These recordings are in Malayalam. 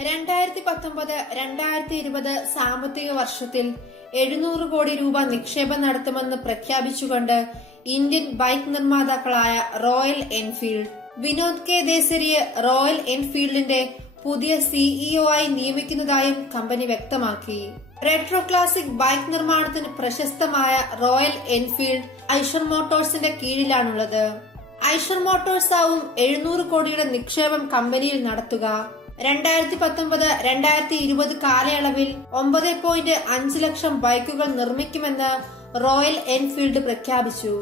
2019-2020 സാമ്പത്തിക വർഷത്തിൽ 700 കോടി രൂപ നിക്ഷേപം നടത്തുമെന്ന് പ്രഖ്യാപിച്ചുകൊണ്ട് ഇന്ത്യൻ ബൈക്ക് നിർമ്മാതാക്കളായ റോയൽ എൻഫീൽഡ് വിനോദ് കെ ദേശരിയെ റോയൽ എൻഫീൽഡിന്റെ പുതിയ സിഇഒ ആയി നിയമിക്കുന്നതായും കമ്പനി വ്യക്തമാക്കി. റെട്രോ ക്ലാസിക് ബൈക്ക് നിർമ്മാണത്തിന് പ്രശസ്തമായ റോയൽ എൻഫീൽഡ് ഐഷർ മോട്ടോഴ്സിന്റെ കീഴിലാണുള്ളത്. ഐഷർ മോട്ടോഴ്സ് ആവും 700 കോടിയുടെ നിക്ഷേപം കമ്പനിയിൽ നടത്തുക. 2019-2020 കാലയളവിൽ 9.5 ലക്ഷം ബൈക്കുകൾ നിർമ്മിക്കുമെന്ന് റോയൽ എൻഫീൽഡ് പ്രഖ്യാപിച്ചു.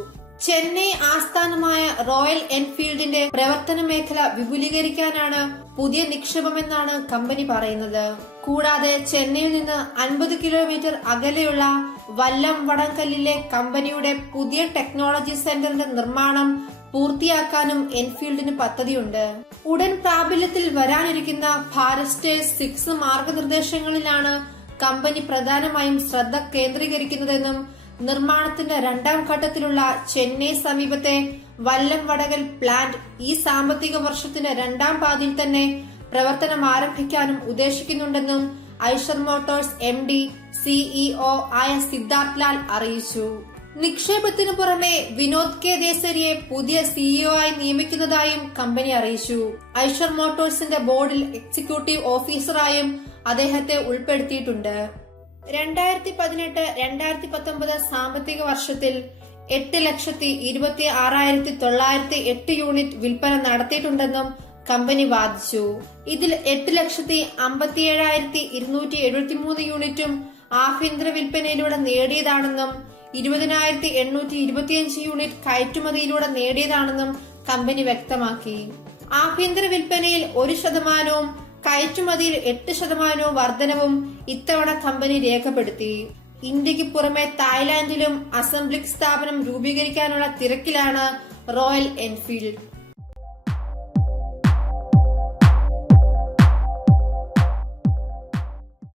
ചെന്നൈ ആസ്ഥാനമായ റോയൽ എൻഫീൽഡിന്റെ പ്രവർത്തന മേഖല വിപുലീകരിക്കാനാണ് പുതിയ നിക്ഷേപമെന്നാണ് കമ്പനി പറയുന്നത്. കൂടാതെ ചെന്നൈയിൽ നിന്ന് 50 കിലോമീറ്റർ അകലെയുള്ള വല്ലം വടംകല്ലിലെ കമ്പനിയുടെ പുതിയ ടെക്നോളജി സെന്ററിന്റെ നിർമ്മാണം പൂർത്തിയാക്കാനും എൻഫീൽഡിന് പദ്ധതിയുണ്ട്. ഉടൻ പ്രാബല്യത്തിൽ വരാനിരിക്കുന്ന ഭാരത് 6 മാർഗനിർദ്ദേശങ്ങളിലാണ് കമ്പനി പ്രധാനമായും ശ്രദ്ധ കേന്ദ്രീകരിക്കുന്നതെന്നും നിർമ്മാണത്തിന്റെ 2ാം ഘട്ടത്തിലുള്ള ചെന്നൈ സമീപത്തെ വല്ലം വടകൽ പ്ലാന്റ് ഈ സാമ്പത്തിക വർഷത്തിന്റെ 2ാം പാതിയിൽ തന്നെ പ്രവർത്തനം ആരംഭിക്കാനും ഉദ്ദേശിക്കുന്നുണ്ടെന്നും ഐഷർ മോട്ടോഴ്സ് MD CEO ആയ സിദ്ധാർത്ഥ് ലാൽ അറിയിച്ചു. നിക്ഷേപത്തിനു പുറമെ വിനോദ് കെ ദേശരിയെ പുതിയ CEO ആയി നിയമിക്കുന്നതായും കമ്പനി അറിയിച്ചു. ഐഷർ മോട്ടോഴ്സിന്റെ ബോർഡിൽ എക്സിക്യൂട്ടീവ് ഓഫീസറായും അദ്ദേഹത്തെ ഉൾപ്പെടുത്തിയിട്ടുണ്ട്. 2018-2019 സാമ്പത്തിക വർഷത്തിൽ 8,26,908 യൂണിറ്റ് വിൽപ്പന നടത്തിയിട്ടുണ്ടെന്നും കമ്പനി വാദിച്ചു. ഇതിൽ 8,57,273 യൂണിറ്റും ആഭ്യന്തര വിൽപ്പനയിലൂടെ നേടിയതാണെന്നും 20,825 യൂണിറ്റ് കയറ്റുമതിയിലൂടെ നേടിയതാണെന്നും കമ്പനി വ്യക്തമാക്കി. ആഭ്യന്തര വിൽപ്പനയിൽ 1%, കയറ്റുമതിയിൽ 8% വർധനവും ഇത്തവണ കമ്പനി രേഖപ്പെടുത്തി. ഇന്ത്യക്ക് പുറമെ തായ്ലാന്റിലും അസംബ്ലിംഗ് സ്ഥാപനം രൂപീകരിക്കാനുള്ള തിരക്കിലാണ് റോയൽ എൻഫീൽഡ്.